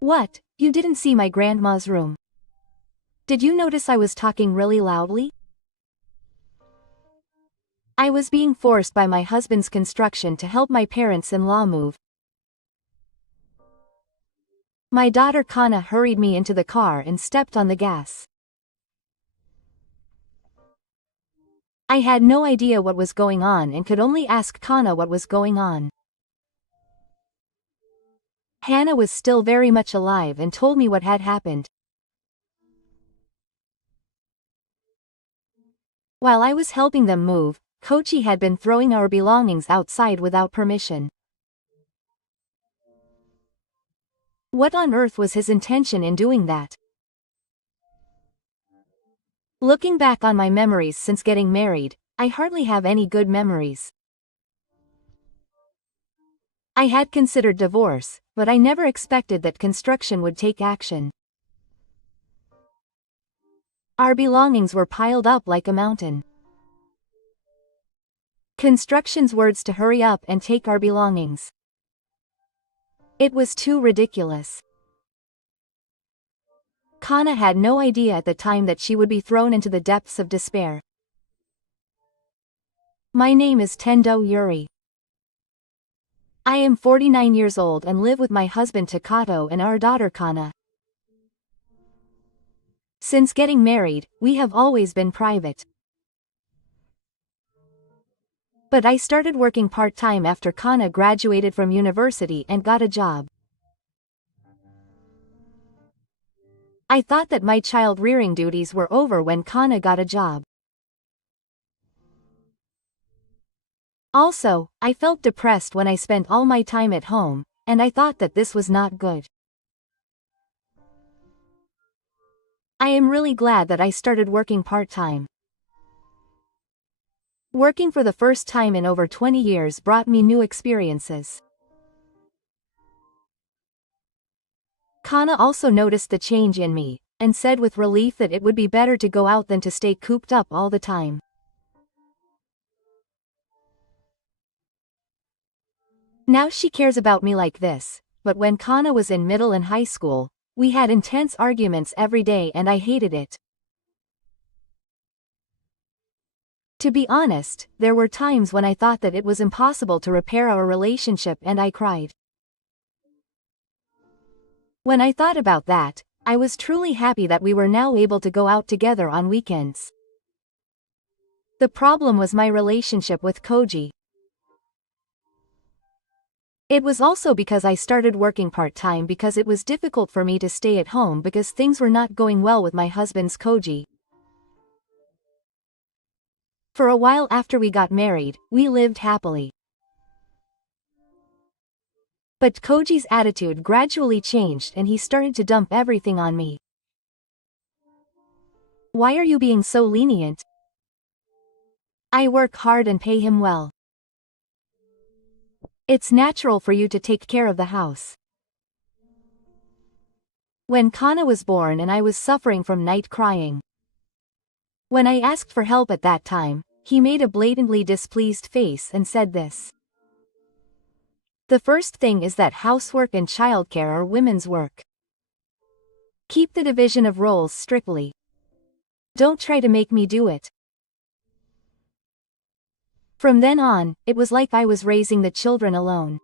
What, you didn't see my grandma's room? Did you notice I was talking really loudly? I was being forced by my husband's construction to help my parents-in-law move. My daughter Kana hurried me into the car and stepped on the gas. I had no idea what was going on and could only ask Kana what was going on. Hannah was still very much alive and told me what had happened. While I was helping them move, Koji had been throwing our belongings outside without permission. What on earth was his intention in doing that? Looking back on my memories since getting married, I hardly have any good memories. I had considered divorce, but I never expected that construction would take action. Our belongings were piled up like a mountain. Construction's words to hurry up and take our belongings. It was too ridiculous. Kana had no idea at the time that she would be thrown into the depths of despair. My name is Tendo Yuri. I am 49 years old and live with my husband Takato and our daughter Kana. Since getting married, we have always been private. But I started working part-time after Kana graduated from university and got a job. I thought that my child-rearing duties were over when Kana got a job. Also, I felt depressed when I spent all my time at home, and I thought that this was not good. I am really glad that I started working part-time. Working for the first time in over 20 years brought me new experiences. Kana also noticed the change in me, and said with relief that it would be better to go out than to stay cooped up all the time. Now she cares about me like this, but when Kana was in middle and high school, we had intense arguments every day and I hated it. To be honest, there were times when I thought that it was impossible to repair our relationship and I cried. When I thought about that, I was truly happy that we were now able to go out together on weekends. The problem was my relationship with Koji. It was also because I started working part-time because it was difficult for me to stay at home because things were not going well with my husband's Koji. For a while after we got married, we lived happily. But Koji's attitude gradually changed and he started to dump everything on me. Why are you being so lenient? I work hard and pay him well. It's natural for you to take care of the house. When Kana was born and I was suffering from night crying. When I asked for help at that time, he made a blatantly displeased face and said this. The first thing is that housework and childcare are women's work. Keep the division of roles strictly. Don't try to make me do it. From then on, it was like I was raising the children alone.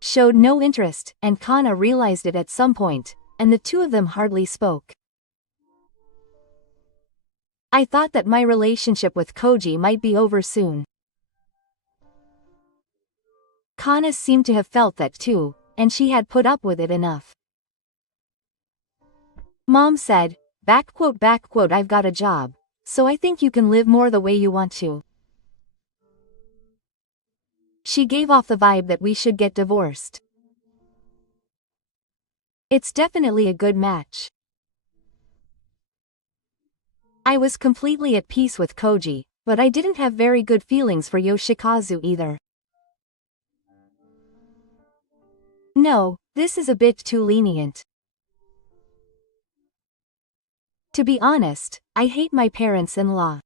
Showed no interest, and Kana realized it at some point, and the two of them hardly spoke. I thought that my relationship with Koji might be over soon. Kana seemed to have felt that too, and she had put up with it enough. Mom said, "I've got a job, so I think you can live more the way you want to." She gave off the vibe that we should get divorced. It's definitely a good match. I was completely at peace with Koji, but I didn't have very good feelings for Yoshikazu either. No, this is a bit too lenient. To be honest, I hate my parents-in-law.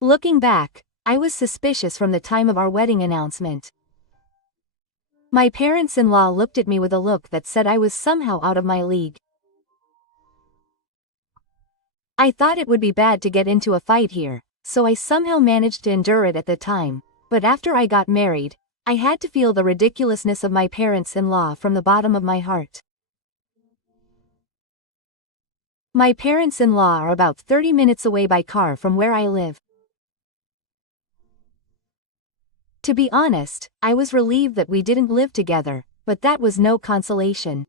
Looking back, I was suspicious from the time of our wedding announcement. My parents-in-law looked at me with a look that said I was somehow out of my league. I thought it would be bad to get into a fight here, so I somehow managed to endure it at the time, but after I got married, I had to feel the ridiculousness of my parents-in-law from the bottom of my heart. My parents-in-law are about 30 minutes away by car from where I live. To be honest, I was relieved that we didn't live together, but that was no consolation.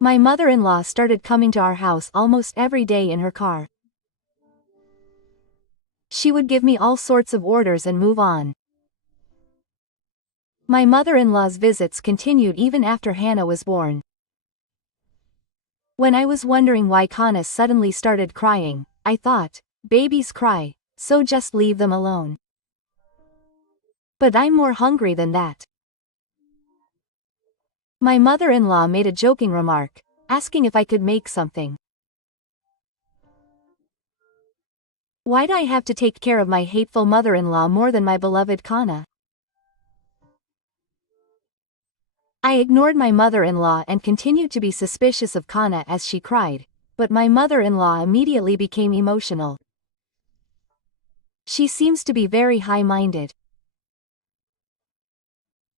My mother-in-law started coming to our house almost every day in her car. She would give me all sorts of orders and move on. My mother-in-law's visits continued even after Hannah was born. When I was wondering why Kana suddenly started crying, I thought, babies cry, so just leave them alone. But I'm more hungry than that. My mother-in-law made a joking remark, asking if I could make something. Why'd I have to take care of my hateful mother-in-law more than my beloved Kana? I ignored my mother-in-law and continued to be suspicious of Kana as she cried, but my mother-in-law immediately became emotional. She seems to be very high-minded.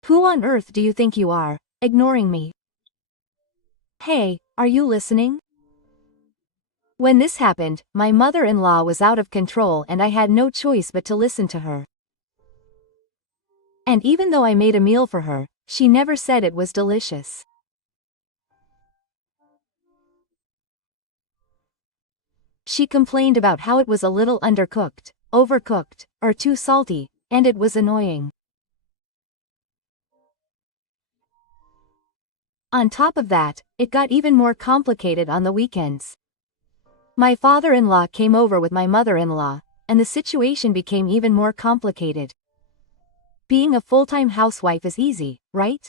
Who on earth do you think you are, ignoring me? Hey, are you listening? When this happened, my mother-in-law was out of control and I had no choice but to listen to her. And even though I made a meal for her, she never said it was delicious. She complained about how it was a little undercooked, overcooked, or too salty, and it was annoying. On top of that, it got even more complicated on the weekends. My father-in-law came over with my mother-in-law, and the situation became even more complicated. Being a full-time housewife is easy, right?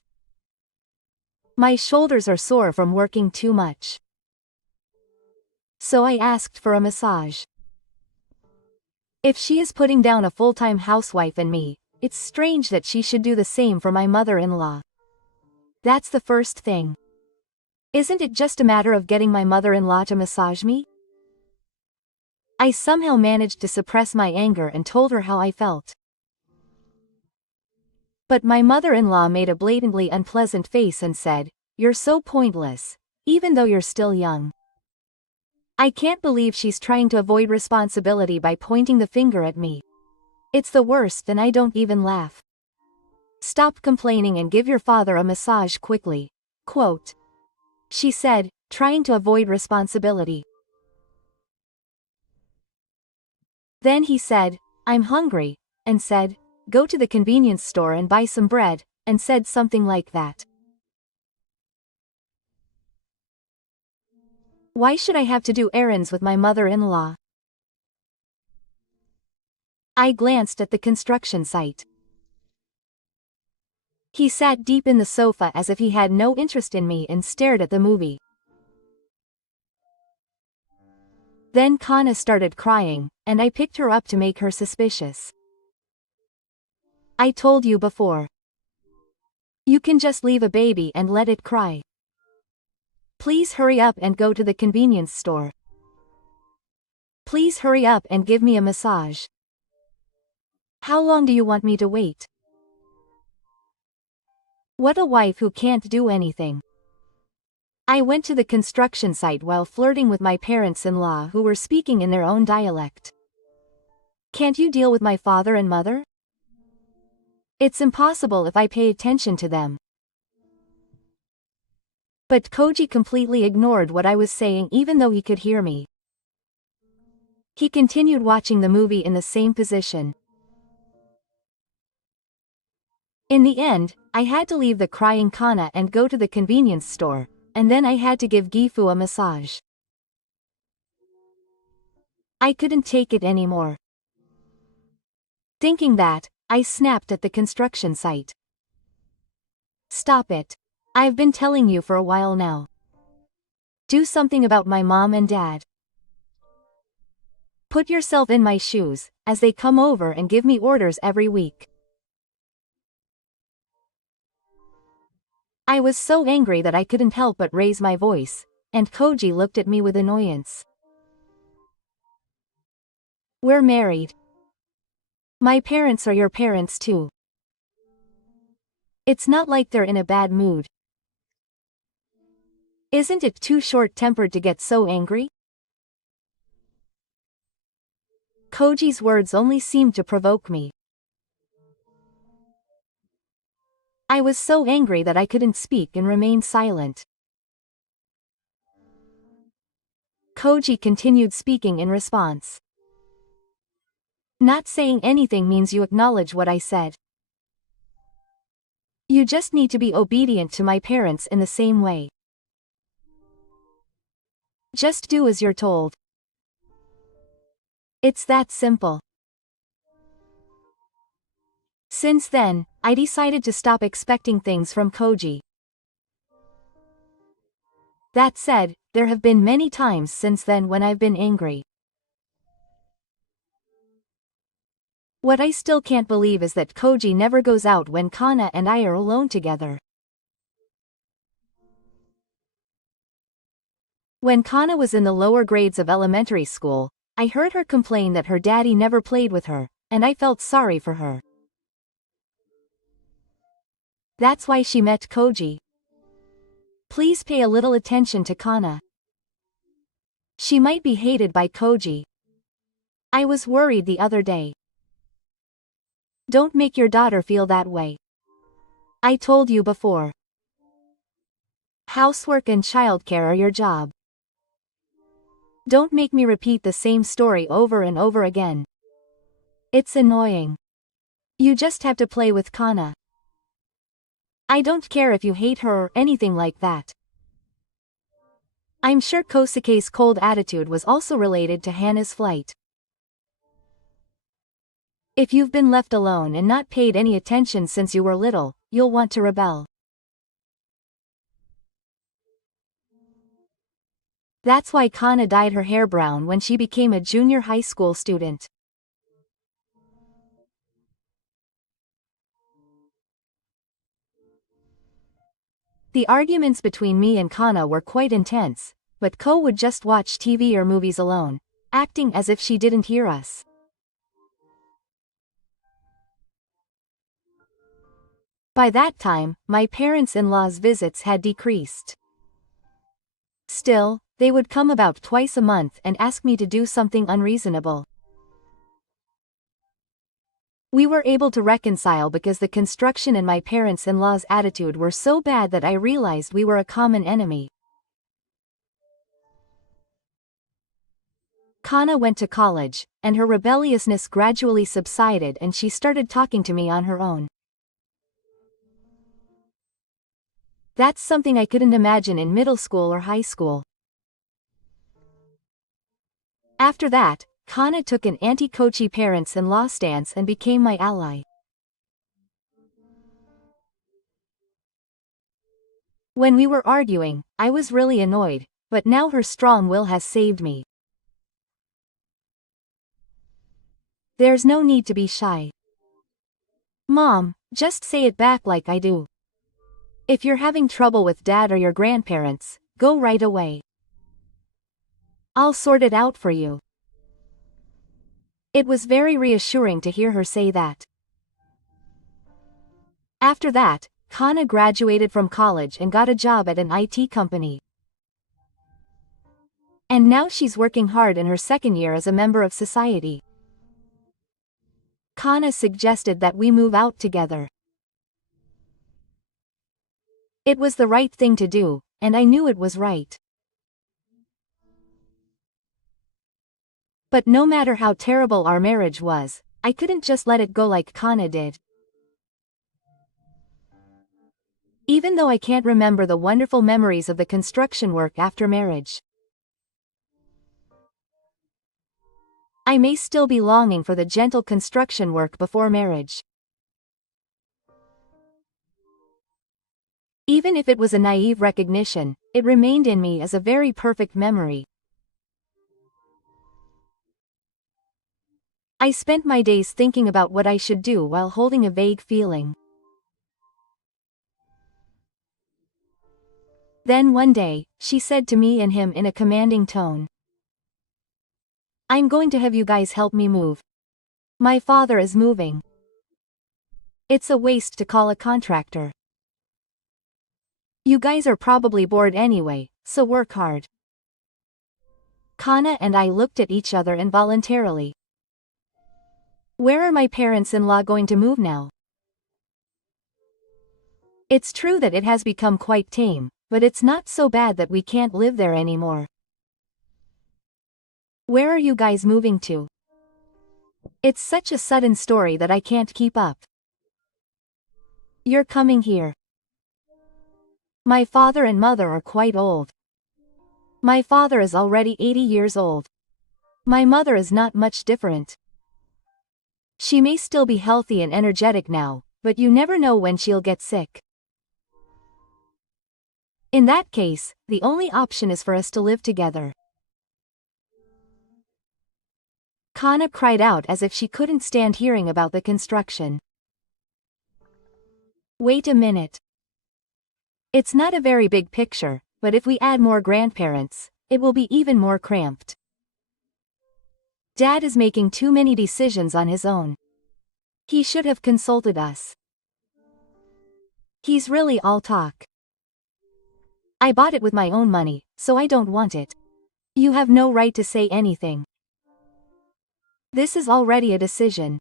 My shoulders are sore from working too much. So I asked for a massage. If she is putting down a full-time housewife and me, it's strange that she should do the same for my mother-in-law. That's the first thing. Isn't it just a matter of getting my mother-in-law to massage me? I somehow managed to suppress my anger and told her how I felt. But my mother-in-law made a blatantly unpleasant face and said, "You're so pointless, even though you're still young." I can't believe she's trying to avoid responsibility by pointing the finger at me. It's the worst and I don't even laugh. Stop complaining and give your father a massage quickly. Quote. She said, trying to avoid responsibility. Then he said, "I'm hungry," and said, "Go to the convenience store and buy some bread," and said something like that. Why should I have to do errands with my mother-in-law? I glanced at the construction site. He sat deep in the sofa as if he had no interest in me and stared at the movie. Then Kana started crying, and I picked her up to make her suspicious. I told you before. You can just leave a baby and let it cry. Please hurry up and go to the convenience store. Please hurry up and give me a massage. How long do you want me to wait? What a wife who can't do anything. I went to the construction site while flirting with my parents-in-law who were speaking in their own dialect. Can't you deal with my father and mother? It's impossible if I pay attention to them. But Koji completely ignored what I was saying even though he could hear me. He continued watching the movie in the same position. In the end, I had to leave the crying Kana and go to the convenience store, and then I had to give Gifu a massage. I couldn't take it anymore. Thinking that, I snapped at the construction site. Stop it. I've been telling you for a while now. Do something about my mom and dad. Put yourself in my shoes, as they come over and give me orders every week. I was so angry that I couldn't help but raise my voice, and Koji looked at me with annoyance. We're married. My parents are your parents too. It's not like they're in a bad mood. Isn't it too short-tempered to get so angry? Koji's words only seemed to provoke me. I was so angry that I couldn't speak and remained silent. Koji continued speaking in response. Not saying anything means you acknowledge what I said. You just need to be obedient to my parents in the same way. Just do as you're told. It's that simple. Since then, I decided to stop expecting things from Koji. That said, there have been many times since then when I've been angry. What I still can't believe is that Koji never goes out when Kana and I are alone together. When Kana was in the lower grades of elementary school, I heard her complain that her daddy never played with her, and I felt sorry for her. That's why she met Koji. Please pay a little attention to Kana. She might be hated by Koji. I was worried the other day. Don't make your daughter feel that way. I told you before. Housework and childcare are your job. Don't make me repeat the same story over and over again. It's annoying. You just have to play with Kana. I don't care if you hate her or anything like that. I'm sure Kosuke's cold attitude was also related to Hana's flight. If you've been left alone and not paid any attention since you were little, you'll want to rebel. That's why Kana dyed her hair brown when she became a junior high school student. The arguments between me and Kana were quite intense, but Ko would just watch TV or movies alone, acting as if she didn't hear us. By that time, my parents-in-law's visits had decreased. Still, they would come about twice a month and ask me to do something unreasonable. We were able to reconcile because the construction and my parents-in-law's attitude were so bad that I realized we were a common enemy. Kana went to college, and her rebelliousness gradually subsided and she started talking to me on her own. That's something I couldn't imagine in middle school or high school. After that, Kana took an anti-Kochi parents-in-law stance and became my ally. When we were arguing, I was really annoyed, but now her strong will has saved me. There's no need to be shy. Mom, just say it back like I do. If you're having trouble with dad or your grandparents, go right away. I'll sort it out for you. It was very reassuring to hear her say that. After that, Kana graduated from college and got a job at an IT company. And now she's working hard in her second year as a member of society. Kana suggested that we move out together. It was the right thing to do, and I knew it was right. But no matter how terrible our marriage was, I couldn't just let it go like Kana did. Even though I can't remember the wonderful memories of the construction work after marriage, I may still be longing for the gentle construction work before marriage. Even if it was a naive recognition, it remained in me as a very perfect memory. I spent my days thinking about what I should do while holding a vague feeling. Then one day, she said to me and him in a commanding tone, "I'm going to have you guys help me move. My father is moving. It's a waste to call a contractor. You guys are probably bored anyway, so work hard." Kana and I looked at each other involuntarily. Where are my parents-in-law going to move now? It's true that it has become quite tame, but it's not so bad that we can't live there anymore. Where are you guys moving to? It's such a sudden story that I can't keep up. You're coming here. My father and mother are quite old. My father is already 80 years old. My mother is not much different. She may still be healthy and energetic now, but you never know when she'll get sick. In that case, the only option is for us to live together. Kana cried out as if she couldn't stand hearing about the construction. Wait a minute. It's not a very big picture, but if we add more grandparents, it will be even more cramped. Dad is making too many decisions on his own. He should have consulted us. He's really all talk. I bought it with my own money, so I don't want it. You have no right to say anything. This is already a decision.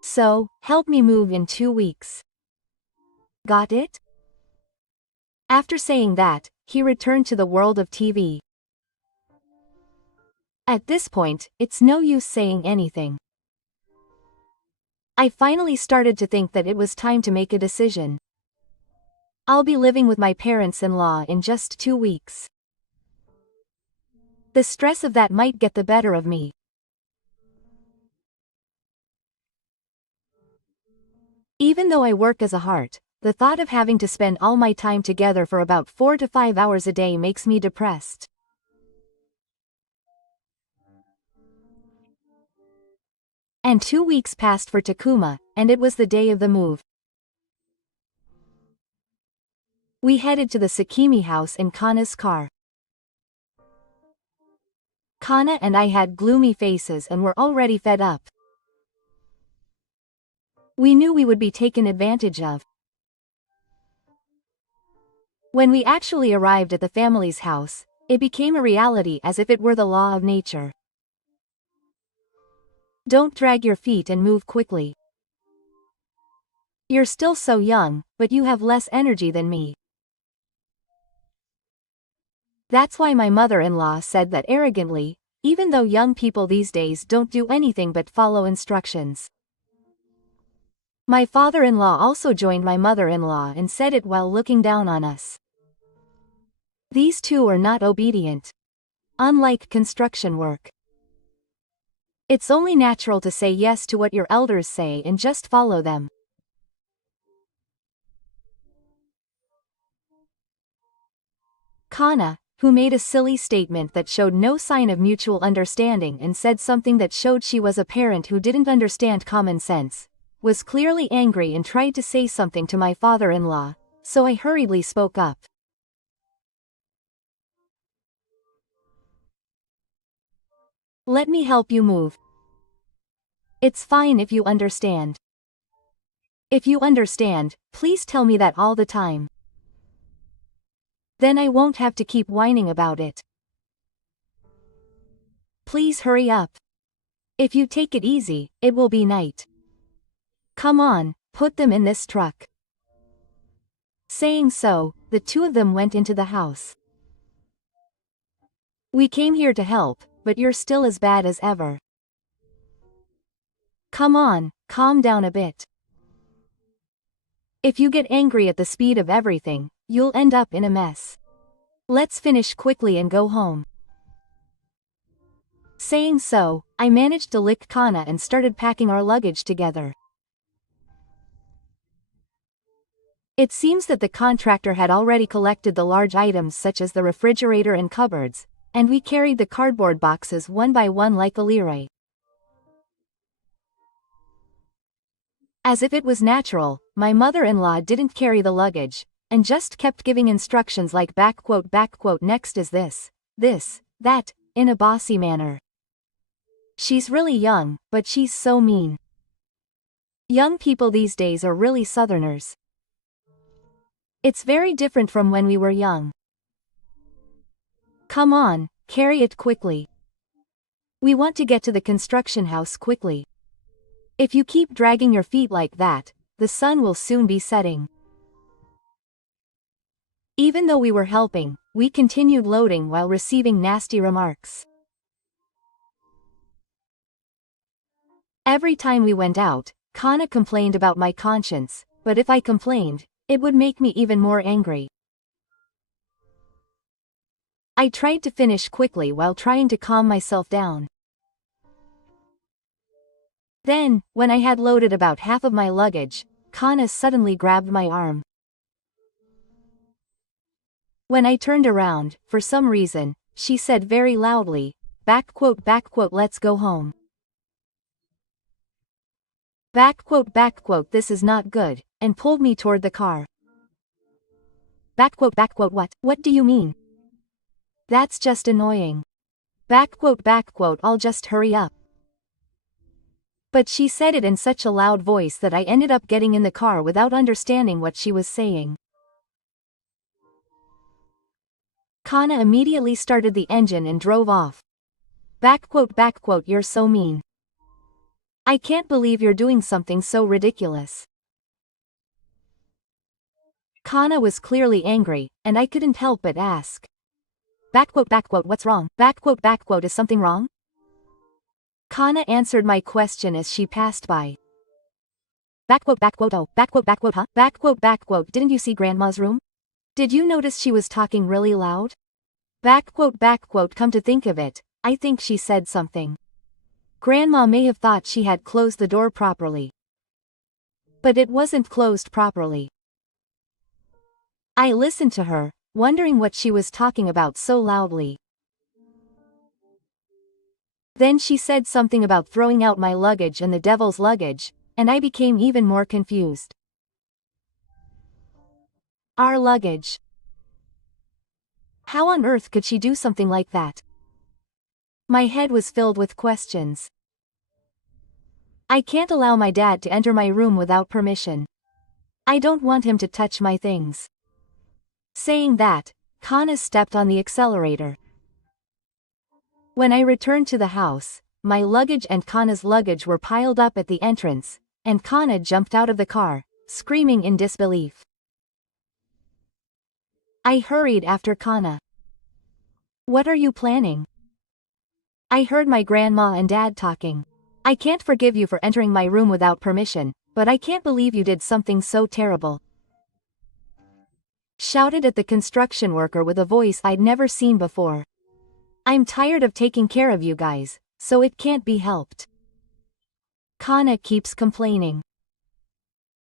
So, help me move in 2 weeks. Got it? After saying that, he returned to the world of TV. At this point, it's no use saying anything. I finally started to think that it was time to make a decision. I'll be living with my parents-in-law in just 2 weeks. The stress of that might get the better of me. Even though I work as a heart, the thought of having to spend all my time together for about 4 to 5 hours a day makes me depressed. And 2 weeks passed for Takuma, and it was the day of the move. We headed to the Sakimi house in Kana's car. Kana and I had gloomy faces and were already fed up. We knew we would be taken advantage of. When we actually arrived at the family's house, it became a reality as if it were the law of nature. Don't drag your feet and move quickly. You're still so young, but you have less energy than me. That's why my mother-in-law said that arrogantly, even though young people these days don't do anything but follow instructions. My father-in-law also joined my mother-in-law and said it while looking down on us. These two are not obedient. Unlike construction work. It's only natural to say yes to what your elders say and just follow them. Kana, who made a silly statement that showed no sign of mutual understanding and said something that showed she was a parent who didn't understand common sense, was clearly angry and tried to say something to my father-in-law, so I hurriedly spoke up. Let me help you move. It's fine if you understand. If you understand, please tell me that all the time. Then I won't have to keep whining about it. Please hurry up. If you take it easy, it will be night. Come on, put them in this truck. Saying so, the two of them went into the house. We came here to help, but you're still as bad as ever. Come on, calm down a bit. If you get angry at the speed of everything, you'll end up in a mess. Let's finish quickly and go home. Saying so, I managed to lick Kana and started packing our luggage together. It seems that the contractor had already collected the large items such as the refrigerator and cupboards, and we carried the cardboard boxes one by one like a lire. As if it was natural, my mother-in-law didn't carry the luggage, and just kept giving instructions like next is this, that, in a bossy manner. She's really young, but she's so mean. Young people these days are really Southerners. It's very different from when we were young. Come on, carry it quickly. We want to get to the construction house quickly. If you keep dragging your feet like that, the sun will soon be setting. Even though we were helping, we continued loading while receiving nasty remarks. Every time we went out, Kana complained about my conscience, but if I complained, it would make me even more angry. I tried to finish quickly while trying to calm myself down. Then, when I had loaded about half of my luggage, Kana suddenly grabbed my arm. When I turned around, for some reason, she said very loudly, let's go home. This is not good, and pulled me toward the car. What do you mean? That's just annoying. I'll just hurry up. But she said it in such a loud voice that I ended up getting in the car without understanding what she was saying. Kana immediately started the engine and drove off. You're so mean. I can't believe you're doing something so ridiculous. Kana was clearly angry, and I couldn't help but ask. What's wrong? Is something wrong? Kana answered my question as she passed by. Huh? Didn't you see Grandma's room? Did you notice she was talking really loud? Come to think of it, I think she said something. Grandma may have thought she had closed the door properly. But it wasn't closed properly. I listened to her, wondering what she was talking about so loudly. Then she said something about throwing out my luggage and the devil's luggage, and I became even more confused. Our luggage. How on earth could she do something like that? My head was filled with questions. I can't allow my dad to enter my room without permission. I don't want him to touch my things. Saying that, Kana stepped on the accelerator. When I returned to the house, my luggage and Kana's luggage were piled up at the entrance, and Kana jumped out of the car, screaming in disbelief. I hurried after Kana. What are you planning? I heard my grandma and dad talking. I can't forgive you for entering my room without permission, but I can't believe you did something so terrible. Shouted at the construction worker with a voice I'd never seen before. I'm tired of taking care of you guys, so it can't be helped. Kana keeps complaining.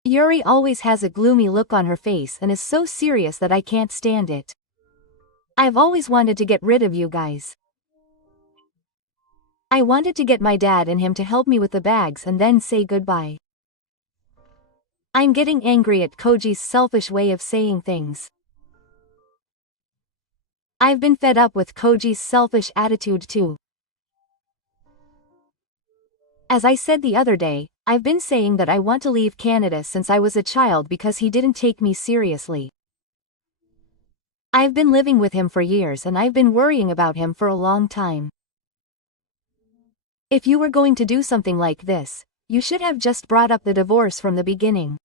Yuri always has a gloomy look on her face and is so serious that I can't stand it. I've always wanted to get rid of you guys. I wanted to get my dad and him to help me with the bags and then say goodbye. I'm getting angry at Koji's selfish way of saying things. I've been fed up with Koji's selfish attitude too. As I said the other day, I've been saying that I want to leave Canada since I was a child because he didn't take me seriously. I've been living with him for years and I've been worrying about him for a long time. If you were going to do something like this, you should have just brought up the divorce from the beginning.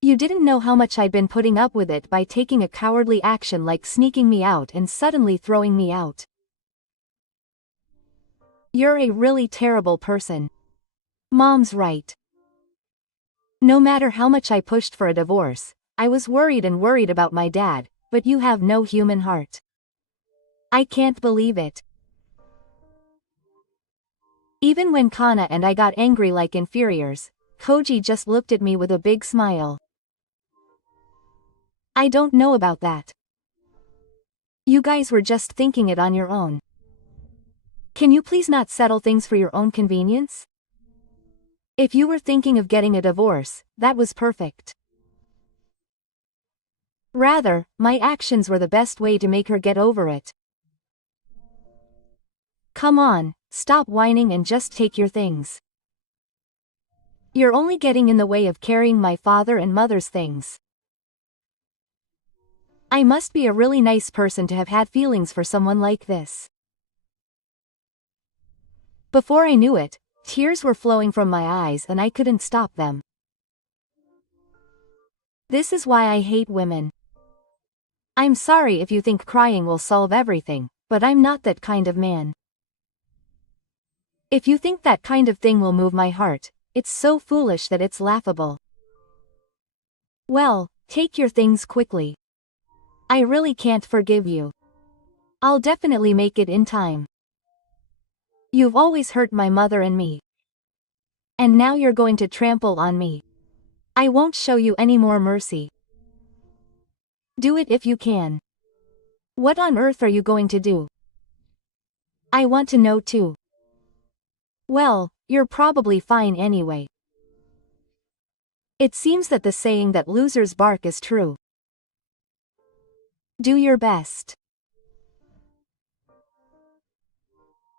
You didn't know how much I'd been putting up with it by taking a cowardly action like sneaking me out and suddenly throwing me out. You're a really terrible person. Mom's right. No matter how much I pushed for a divorce, I was worried about my dad, but you have no human heart. I can't believe it. Even when Kana and I got angry like inferiors, Koji just looked at me with a big smile. I don't know about that. You guys were just thinking it on your own. Can you please not settle things for your own convenience? If you were thinking of getting a divorce, that was perfect. Rather, my actions were the best way to make her get over it. Come on, stop whining and just take your things. You're only getting in the way of carrying my father and mother's things. I must be a really nice person to have had feelings for someone like this. Before I knew it, tears were flowing from my eyes and I couldn't stop them. This is why I hate women. I'm sorry if you think crying will solve everything, but I'm not that kind of man. If you think that kind of thing will move my heart, it's so foolish that it's laughable. Well, take your things quickly. I really can't forgive you. I'll definitely make it in time. You've always hurt my mother and me. And now you're going to trample on me. I won't show you any more mercy. Do it if you can. What on earth are you going to do? I want to know too. Well, you're probably fine anyway. It seems that the saying that losers bark is true. Do your best.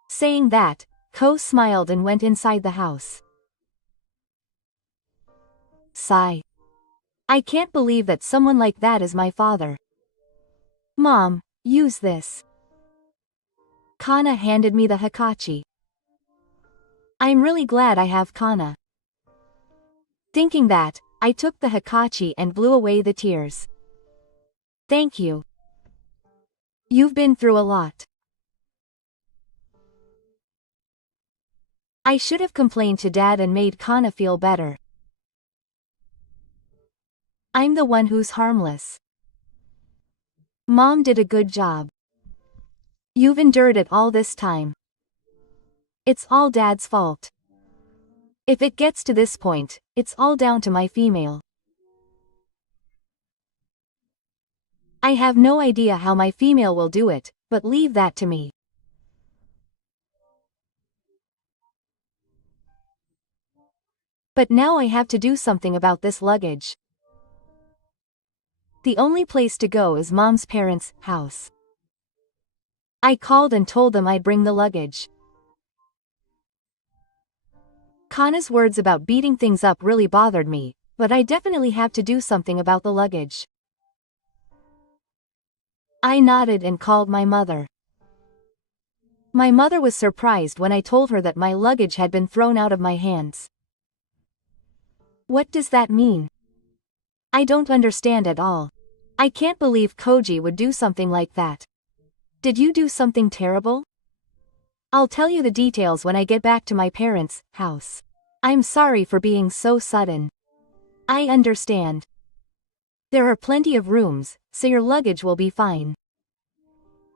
Saying that, Ko smiled and went inside the house. Sigh. I can't believe that someone like that is my father. Mom, use this. Kana handed me the Hitachi. I'm really glad I have Kana. Thinking that, I took the Hitachi and blew away the tears. Thank you. You've been through a lot. I should have complained to Dad and made Kana feel better. I'm the one who's harmless. Mom did a good job. You've endured it all this time. It's all Dad's fault. If it gets to this point, it's all down to my female. I have no idea how my female will do it, but leave that to me. But now I have to do something about this luggage. The only place to go is Mom's parents' house. I called and told them I'd bring the luggage. Kana's words about beating things up really bothered me, but I definitely have to do something about the luggage. I nodded and called my mother. My mother was surprised when I told her that my luggage had been thrown out of my hands. What does that mean? I don't understand at all. I can't believe Koji would do something like that. Did you do something terrible? I'll tell you the details when I get back to my parents' house. I'm sorry for being so sudden. I understand. There are plenty of rooms, so your luggage will be fine.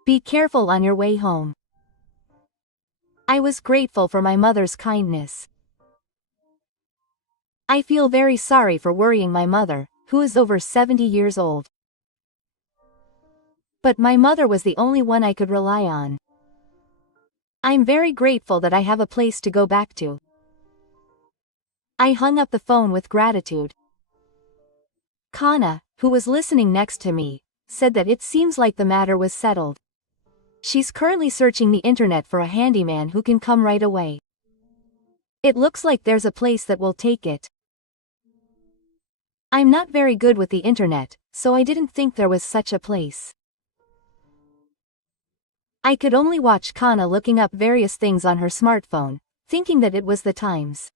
Be careful on your way home. I was grateful for my mother's kindness. I feel very sorry for worrying my mother, who is over 70 years old. But my mother was the only one I could rely on. I'm very grateful that I have a place to go back to. I hung up the phone with gratitude. Kana, who was listening next to me, said that it seems like the matter was settled. She's currently searching the internet for a handyman who can come right away. It looks like there's a place that will take it. I'm not very good with the internet, so I didn't think there was such a place. I could only watch Kana looking up various things on her smartphone, thinking that it was the Times.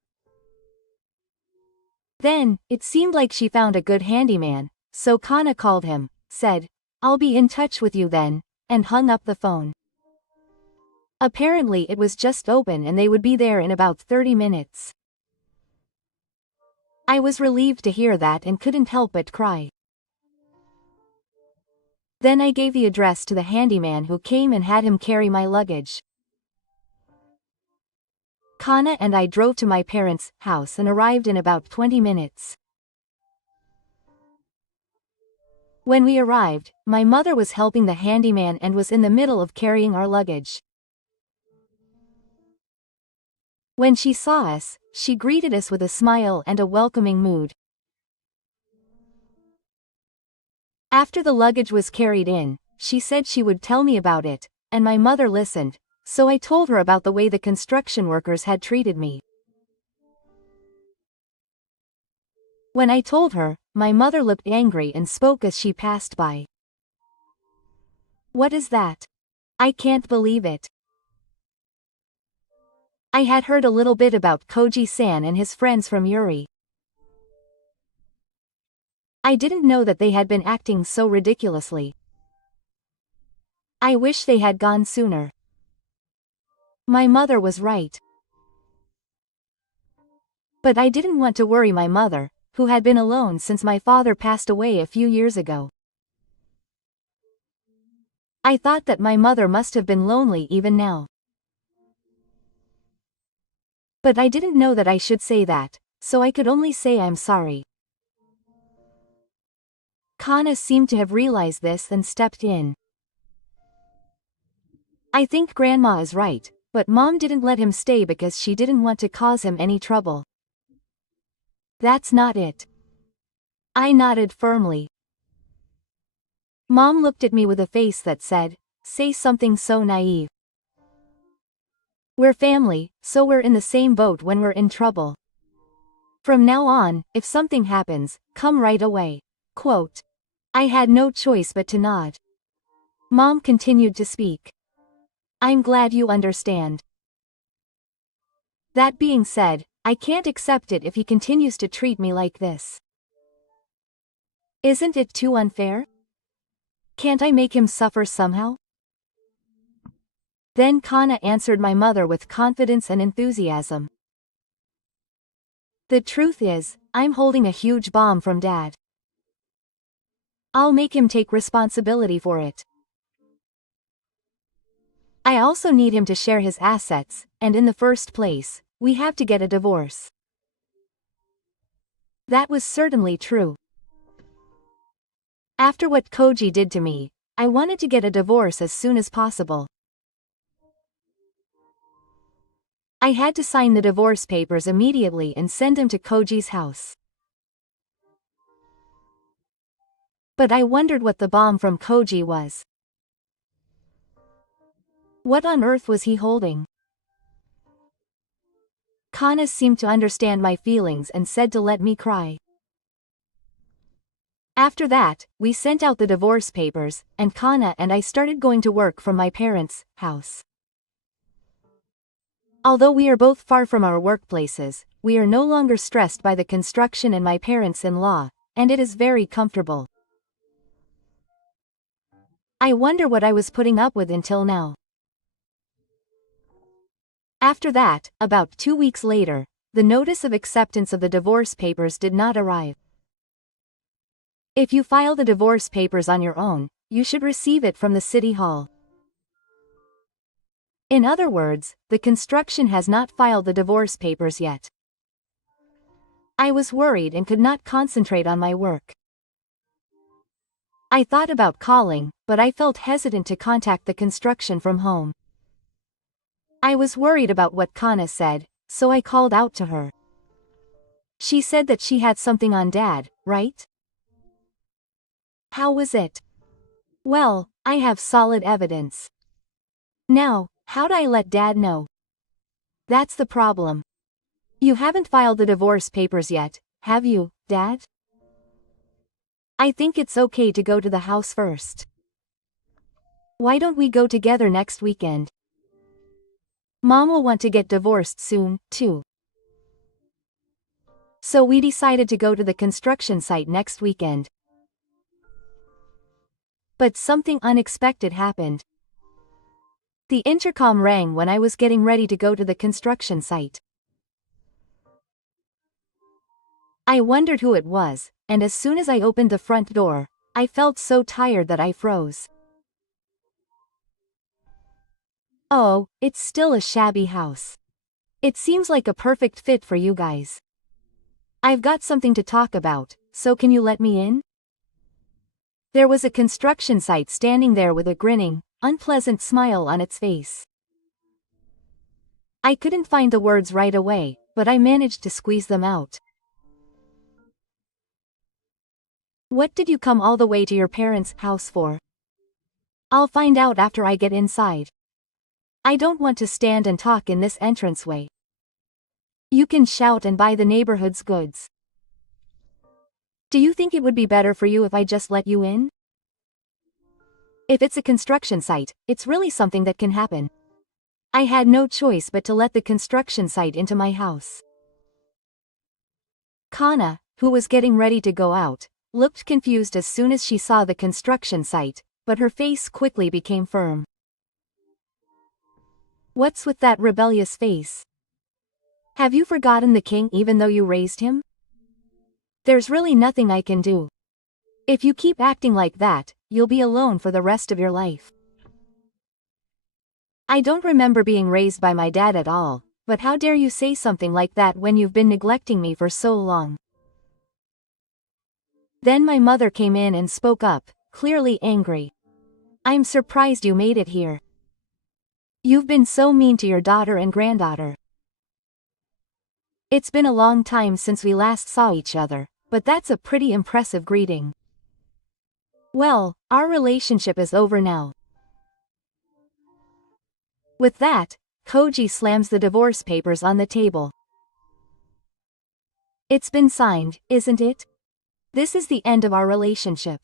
Then, it seemed like she found a good handyman, so Kana called him, said, "I'll be in touch with you then," and hung up the phone. Apparently it was just open and they would be there in about 30 minutes. I was relieved to hear that and couldn't help but cry. Then I gave the address to the handyman who came and had him carry my luggage. Kana and I drove to my parents' house and arrived in about 20 minutes. When we arrived, my mother was helping the handyman and was in the middle of carrying our luggage. When she saw us, she greeted us with a smile and a welcoming mood. After the luggage was carried in, she said she would tell me about it, and my mother listened, so I told her about the way the construction workers had treated me. When I told her, my mother looked angry and spoke as she passed by. "What is that? I can't believe it." I had heard a little bit about Koji-san and his friends from Yuri. I didn't know that they had been acting so ridiculously. I wish they had gone sooner. My mother was right. But I didn't want to worry my mother, who had been alone since my father passed away a few years ago. I thought that my mother must have been lonely even now. But I didn't know that I should say that, so I could only say I'm sorry. Kana seemed to have realized this and stepped in. "I think Grandma is right, but Mom didn't let him stay because she didn't want to cause him any trouble." "That's not it." I nodded firmly. Mom looked at me with a face that said, "Say something so naive." "We're family, so we're in the same boat when we're in trouble. From now on, if something happens, come right away." Quote. I had no choice but to nod. Mom continued to speak. "I'm glad you understand. That being said, I can't accept it if he continues to treat me like this. Isn't it too unfair? Can't I make him suffer somehow?" Then Kana answered my mother with confidence and enthusiasm. "The truth is, I'm holding a huge bomb from Dad. I'll make him take responsibility for it. I also need him to share his assets, and in the first place, we have to get a divorce." That was certainly true. After what Koji did to me, I wanted to get a divorce as soon as possible. I had to sign the divorce papers immediately and send them to Koji's house. But I wondered what the bomb from Koji was. What on earth was he holding? Kana seemed to understand my feelings and said to let me cry. After that, we sent out the divorce papers, and Kana and I started going to work from my parents' house. Although we are both far from our workplaces, we are no longer stressed by the construction and my parents-in-law, and it is very comfortable. I wonder what I was putting up with until now. After that, about 2 weeks later, the notice of acceptance of the divorce papers did not arrive. If you file the divorce papers on your own, you should receive it from the city hall. In other words, the construction has not filed the divorce papers yet. I was worried and could not concentrate on my work. I thought about calling, but I felt hesitant to contact the construction from home. I was worried about what Kana said, so I called out to her. She said that she had something on Dad, right? How was it? Well, I have solid evidence. Now, how'd I let Dad know? That's the problem. You haven't filed the divorce papers yet, have you, Dad? I think it's okay to go to the house first. Why don't we go together next weekend? Mom will want to get divorced soon, too. So we decided to go to the construction site next weekend. But something unexpected happened. The intercom rang when I was getting ready to go to the construction site. I wondered who it was, and as soon as I opened the front door, I felt so tired that I froze. Oh, it's still a shabby house. It seems like a perfect fit for you guys. I've got something to talk about, so can you let me in? There was a construction site standing there with a grinning, unpleasant smile on its face. I couldn't find the words right away, but I managed to squeeze them out. What did you come all the way to your parents' house for? I'll find out after I get inside. I don't want to stand and talk in this entranceway. You can shout and buy the neighborhood's goods. Do you think it would be better for you if I just let you in? If it's a construction site, it's really something that can happen. I had no choice but to let the construction site into my house. Kana, who was getting ready to go out, looked confused as soon as she saw the construction site, but her face quickly became firm. What's with that rebellious face? Have you forgotten the king even though you raised him? There's really nothing I can do. If you keep acting like that, you'll be alone for the rest of your life. I don't remember being raised by my dad at all, but how dare you say something like that when you've been neglecting me for so long? Then my mother came in and spoke up, clearly angry. I'm surprised you made it here. You've been so mean to your daughter and granddaughter. It's been a long time since we last saw each other, but that's a pretty impressive greeting. Well, our relationship is over now. With that, Koji slams the divorce papers on the table. It's been signed, isn't it? This is the end of our relationship.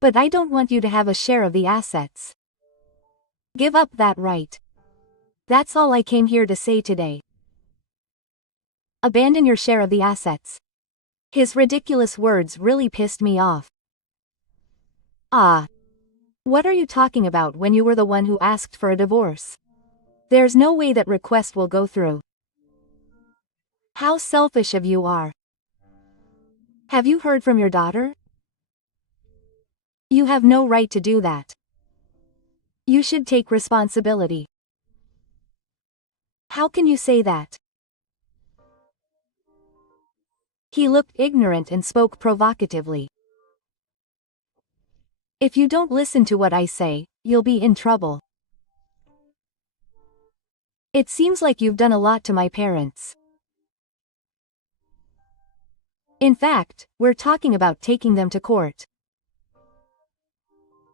But I don't want you to have a share of the assets. Give up that right. That's all I came here to say today. Abandon your share of the assets. His ridiculous words really pissed me off. Ah. What are you talking about when you were the one who asked for a divorce? There's no way that request will go through. How selfish of you are. Have you heard from your daughter? You have no right to do that. You should take responsibility. How can you say that? He looked ignorant and spoke provocatively. If you don't listen to what I say, you'll be in trouble. It seems like you've done a lot to my parents. In fact, we're talking about taking them to court.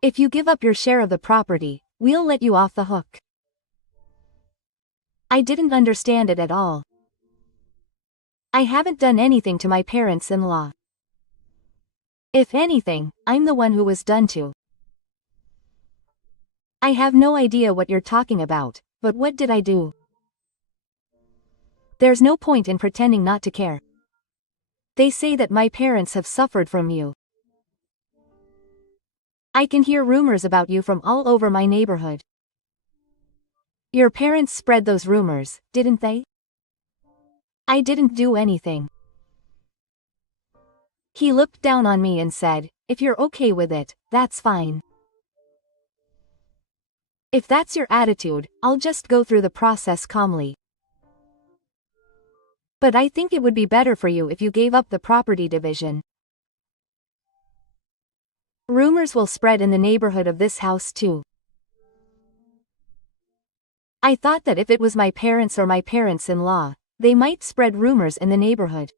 If you give up your share of the property, we'll let you off the hook. I didn't understand it at all. I haven't done anything to my parents-in-law. If anything, I'm the one who was done to. I have no idea what you're talking about, but what did I do? There's no point in pretending not to care. They say that my parents have suffered from you. I can hear rumors about you from all over my neighborhood. Your parents spread those rumors, didn't they? I didn't do anything. He looked down on me and said, if you're okay with it, that's fine. If that's your attitude, I'll just go through the process calmly. But I think it would be better for you if you gave up the property division. Rumors will spread in the neighborhood of this house too. I thought that if it was my parents or my parents-in-law, they might spread rumors in the neighborhood.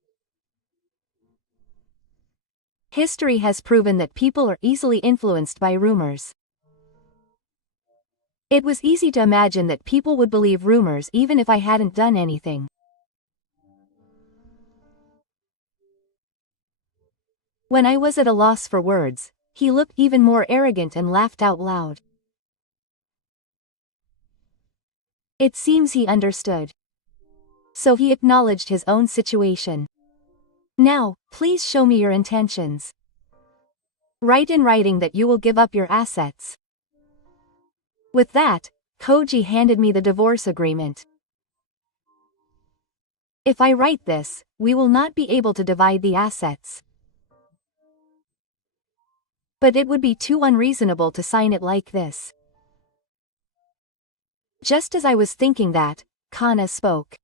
History has proven that people are easily influenced by rumors. It was easy to imagine that people would believe rumors even if I hadn't done anything. When I was at a loss for words, he looked even more arrogant and laughed out loud. It seems he understood. So he acknowledged his own situation. Now, please show me your intentions. Write in writing that you will give up your assets. With that, Koji handed me the divorce agreement. If I write this, we will not be able to divide the assets. But it would be too unreasonable to sign it like this. Just as I was thinking that, Kana spoke.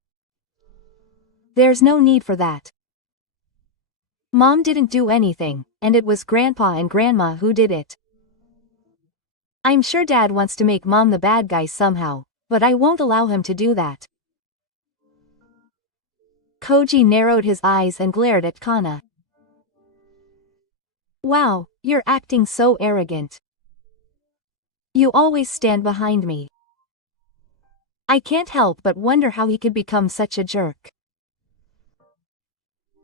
There's no need for that. Mom didn't do anything, and it was Grandpa and Grandma who did it. I'm sure Dad wants to make Mom the bad guy somehow, but I won't allow him to do that. Koji narrowed his eyes and glared at Kana. Wow, you're acting so arrogant. You always stand behind me. I can't help but wonder how he could become such a jerk.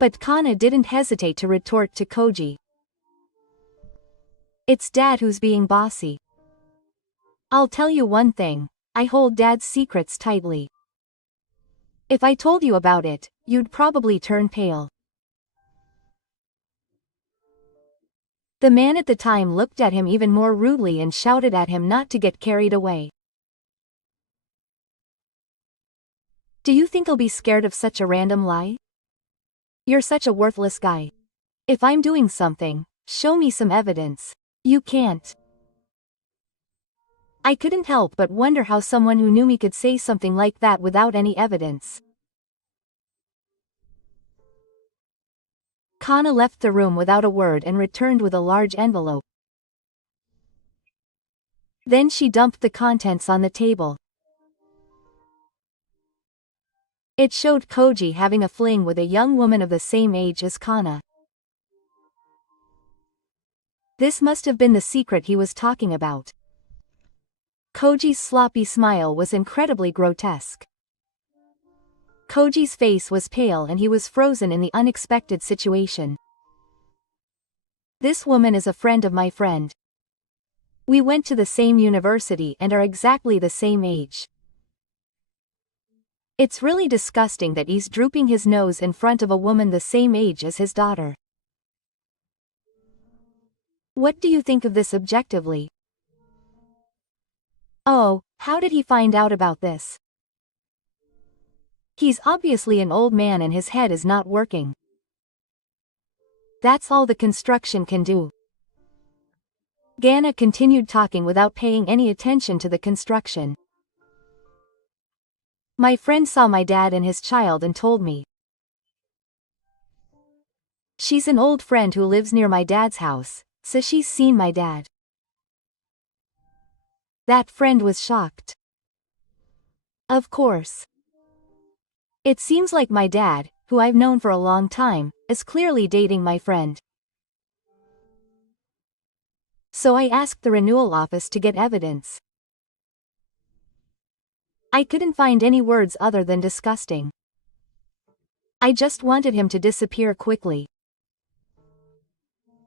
But Kana didn't hesitate to retort to Koji. It's Dad who's being bossy. I'll tell you one thing, I hold Dad's secrets tightly. If I told you about it, you'd probably turn pale. The man at the time looked at him even more rudely and shouted at him not to get carried away. Do you think I'll be scared of such a random lie? You're such a worthless guy. If I'm doing something, show me some evidence. You can't. I couldn't help but wonder how someone who knew me could say something like that without any evidence. Kana left the room without a word and returned with a large envelope. Then she dumped the contents on the table. It showed Koji having a fling with a young woman of the same age as Kana. This must have been the secret he was talking about. Koji's sloppy smile was incredibly grotesque. Koji's face was pale and he was frozen in the unexpected situation. This woman is a friend of my friend. We went to the same university and are exactly the same age. It's really disgusting that he's drooping his nose in front of a woman the same age as his daughter. What do you think of this objectively? Oh, how did he find out about this? He's obviously an old man and his head is not working. That's all the construction can do. Gana continued talking without paying any attention to the construction. My friend saw my dad and his child and told me. She's an old friend who lives near my dad's house, so she's seen my dad. That friend was shocked. Of course. It seems like my dad, who I've known for a long time, is clearly dating my friend. So I asked the renewal office to get evidence. I couldn't find any words other than disgusting. I just wanted him to disappear quickly.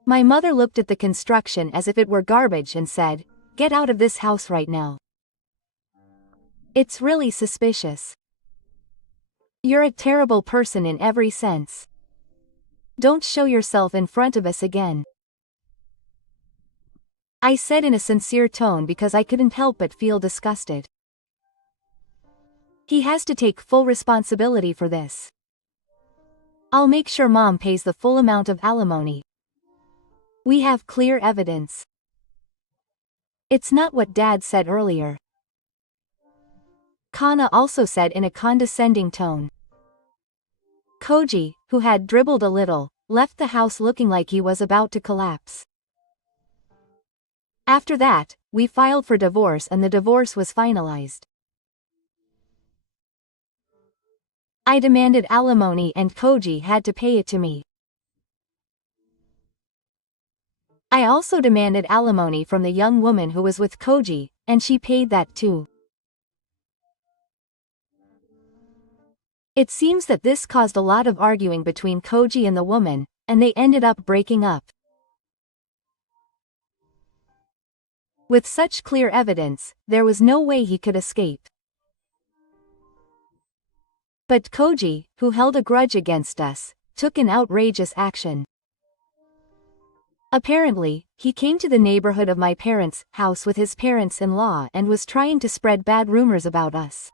My mother looked at the construction as if it were garbage and said, "Get out of this house right now." It's really suspicious. You're a terrible person in every sense. Don't show yourself in front of us again. I said in a sincere tone because I couldn't help but feel disgusted. He has to take full responsibility for this. I'll make sure Mom pays the full amount of alimony. We have clear evidence. It's not what Dad said earlier. Kana also said in a condescending tone. Koji, who had dribbled a little, left the house looking like he was about to collapse. After that, we filed for divorce and the divorce was finalized. I demanded alimony and Koji had to pay it to me. I also demanded alimony from the young woman who was with Koji, and she paid that too. It seems that this caused a lot of arguing between Koji and the woman, and they ended up breaking up. With such clear evidence, there was no way he could escape. But Koji, who held a grudge against us, took an outrageous action. Apparently, he came to the neighborhood of my parents' house with his parents-in-law and was trying to spread bad rumors about us.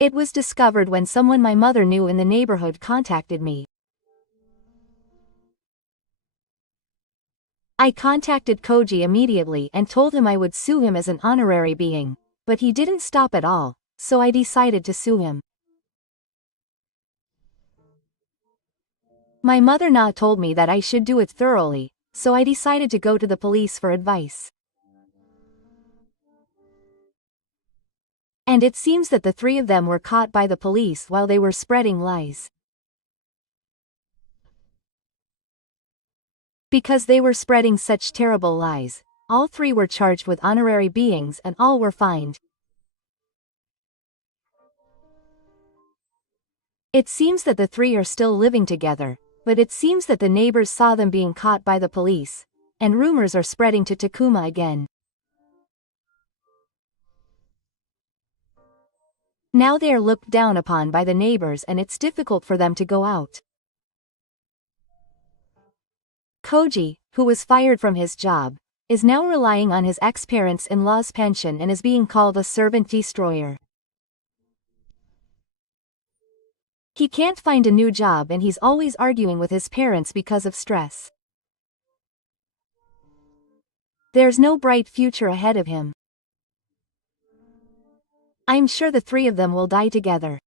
It was discovered when someone my mother knew in the neighborhood contacted me. I contacted Koji immediately and told him I would sue him as an honorary being, but he didn't stop at all, so I decided to sue him. My mother-in-law told me that I should do it thoroughly, so I decided to go to the police for advice. And it seems that the three of them were caught by the police while they were spreading lies. Because they were spreading such terrible lies, all three were charged with honorary beatings and all were fined. It seems that the three are still living together, but it seems that the neighbors saw them being caught by the police, and rumors are spreading to Takuma again. Now they are looked down upon by the neighbors and it's difficult for them to go out. Koji, who was fired from his job, is now relying on his ex-parents-in-law's pension and is being called a servant destroyer. He can't find a new job and he's always arguing with his parents because of stress. There's no bright future ahead of him. I'm sure the three of them will die together.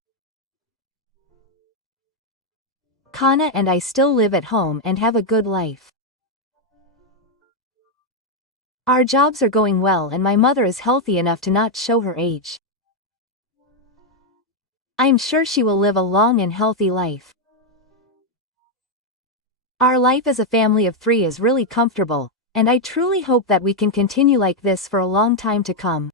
Kana and I still live at home and have a good life. Our jobs are going well and my mother is healthy enough to not show her age. I'm sure she will live a long and healthy life. Our life as a family of three is really comfortable, and I truly hope that we can continue like this for a long time to come.